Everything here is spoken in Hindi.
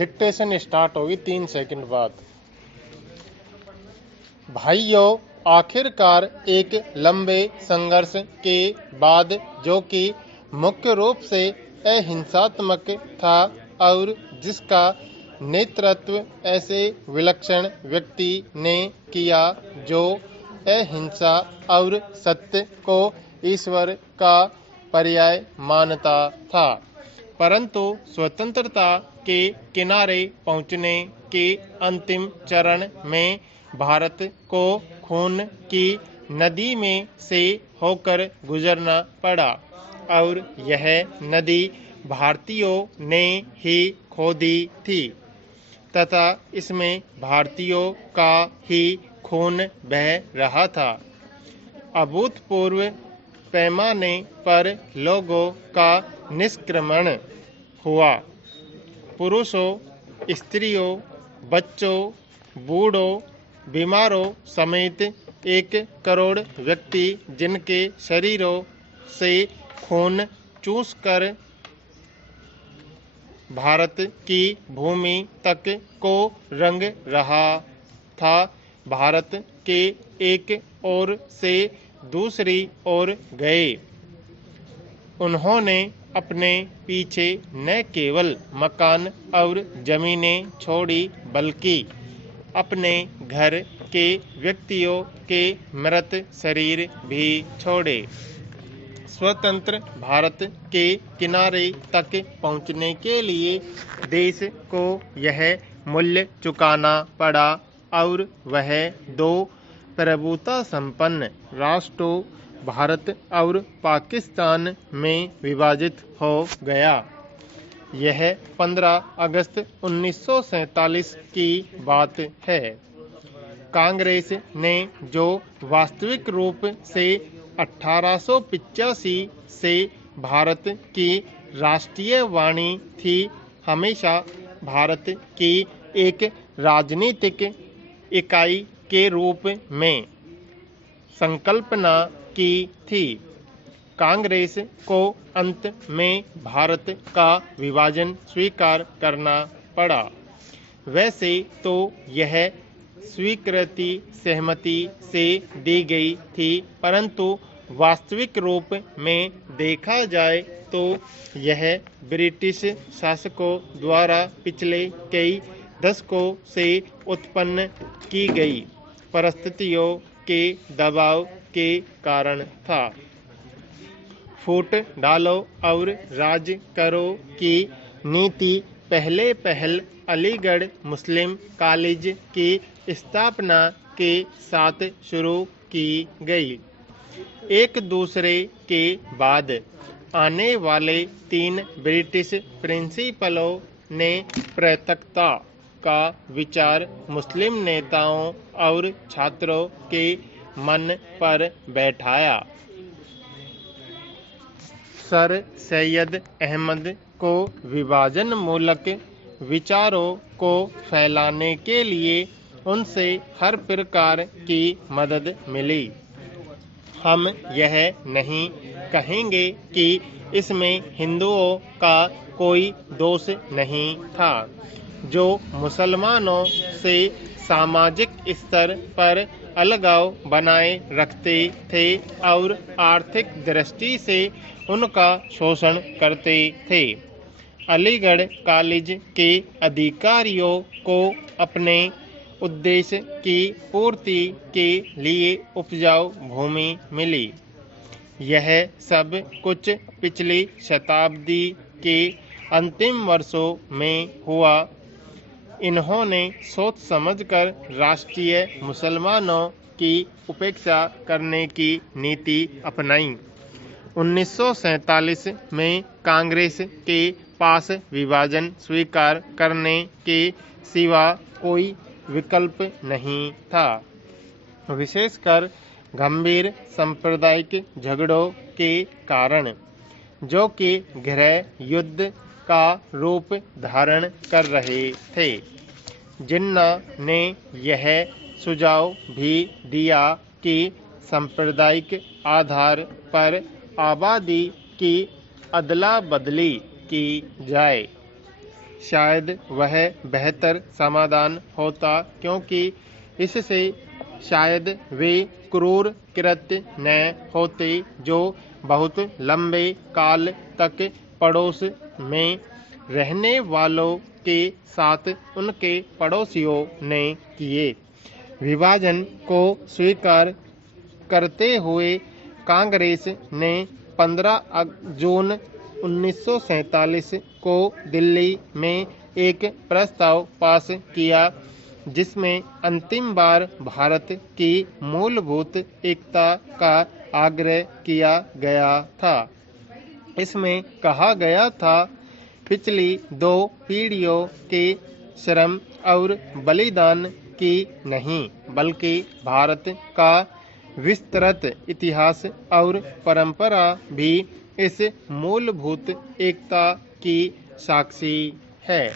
डिक्टेशन स्टार्ट होगी 3 सेकंड बाद। भाइयों, आखिरकार एक लंबे संघर्ष के बाद, जो कि मुख्य रूप से अहिंसात्मक था और जिसका नेतृत्व ऐसे विलक्षण व्यक्ति ने किया जो अहिंसा और सत्य को ईश्वर का पर्याय मानता था, परंतु स्वतंत्रता के किनारे पहुंचने के अंतिम चरण में भारत को खून की नदी में से होकर गुजरना पड़ा और यह नदी भारतीयों ने ही खोदी थी तथा इसमें भारतीयों का ही खून बह रहा था। अभूतपूर्व पैमाने पर लोगों का निष्क्रमण हुआ। पुरुषों, स्त्रियों, बच्चों, बूढ़ों, बीमारों समेत 1 करोड़ व्यक्ति, जिनके शरीरों से खून चूसकर भारत की भूमि तक को रंग रहा था, भारत के एक ओर से दूसरी ओर गए। उन्होंने अपने पीछे न केवल मकान और जमीनें छोड़ी, बल्कि अपने घर के व्यक्तियों के मृत शरीर भी छोड़े। स्वतंत्र भारत के किनारे तक पहुंचने के लिए देश को यह मूल्य चुकाना पड़ा और वह 2 प्रभुता संपन्न राष्ट्रों भारत और पाकिस्तान में विभाजित हो गया। यह 15 अगस्त 1947 की बात है। कांग्रेस ने, जो वास्तविक रूप से 1885 से भारत की राष्ट्रीय वाणी थी, हमेशा भारत की एक राजनीतिक इकाई के रूप में संकल्पना की थी। कांग्रेस को अंत में भारत का विभाजन स्वीकार करना पड़ा। वैसे तो यह स्वीकृति सहमति से दी गई थी, परंतु वास्तविक रूप में देखा जाए तो यह ब्रिटिश शासकों द्वारा पिछले कई दशकों से उत्पन्न की गई परिस्थितियों के दबाव के कारण था। फूट डालो और राज करो की नीति पहल अलीगढ़ मुस्लिम कॉलेज की स्थापना के साथ शुरू की गई। एक दूसरे के बाद आने वाले 3 ब्रिटिश प्रिंसिपलों ने पृथकता का विचार मुस्लिम नेताओं और छात्रों के मन पर बैठाया। सर सैयद अहमद को विभाजन मूलक विचारों को फैलाने के लिए उनसे हर प्रकार की मदद मिली। हम यह नहीं कहेंगे कि इसमें हिंदुओं का कोई दोष नहीं था, जो मुसलमानों से सामाजिक स्तर पर अलगाव बनाए रखते थे और आर्थिक दृष्टि से उनका शोषण करते थे। अलीगढ़ कॉलेज के अधिकारियों को अपने उद्देश्य की पूर्ति के लिए उपजाऊ भूमि मिली। यह सब कुछ पिछली शताब्दी के अंतिम वर्षों में हुआ। इन्होंने सोच समझकर राष्ट्रीय मुसलमानों की उपेक्षा करने की नीति अपनाई। 1947 में कांग्रेस के पास विभाजन स्वीकार करने के सिवा कोई विकल्प नहीं था। विशेषकर गंभीर सांप्रदायिक झगड़ों के कारण, जो कि गृह युद्ध का रूप धारण कर रहे थे। जिन्ना ने यह सुझाव भी दिया कि सांप्रदायिक आधार पर आबादी की अदला बदली की जाए। शायद वह बेहतर समाधान होता, क्योंकि इससे शायद वे क्रूर कृत्य न होते जो बहुत लंबे काल तक पड़ोस में रहने वालों के साथ उनके पड़ोसियों ने किए। विभाजन को स्वीकार करते हुए कांग्रेस ने 15 जून 1947 को दिल्ली में एक प्रस्ताव पास किया, जिसमें अंतिम बार भारत की मूलभूत एकता का आग्रह किया गया था। इसमें कहा गया था, पिछली 2 पीढ़ियों के श्रम और बलिदान की नहीं, बल्कि भारत का विस्तृत इतिहास और परंपरा भी इस मूलभूत एकता की साक्षी है।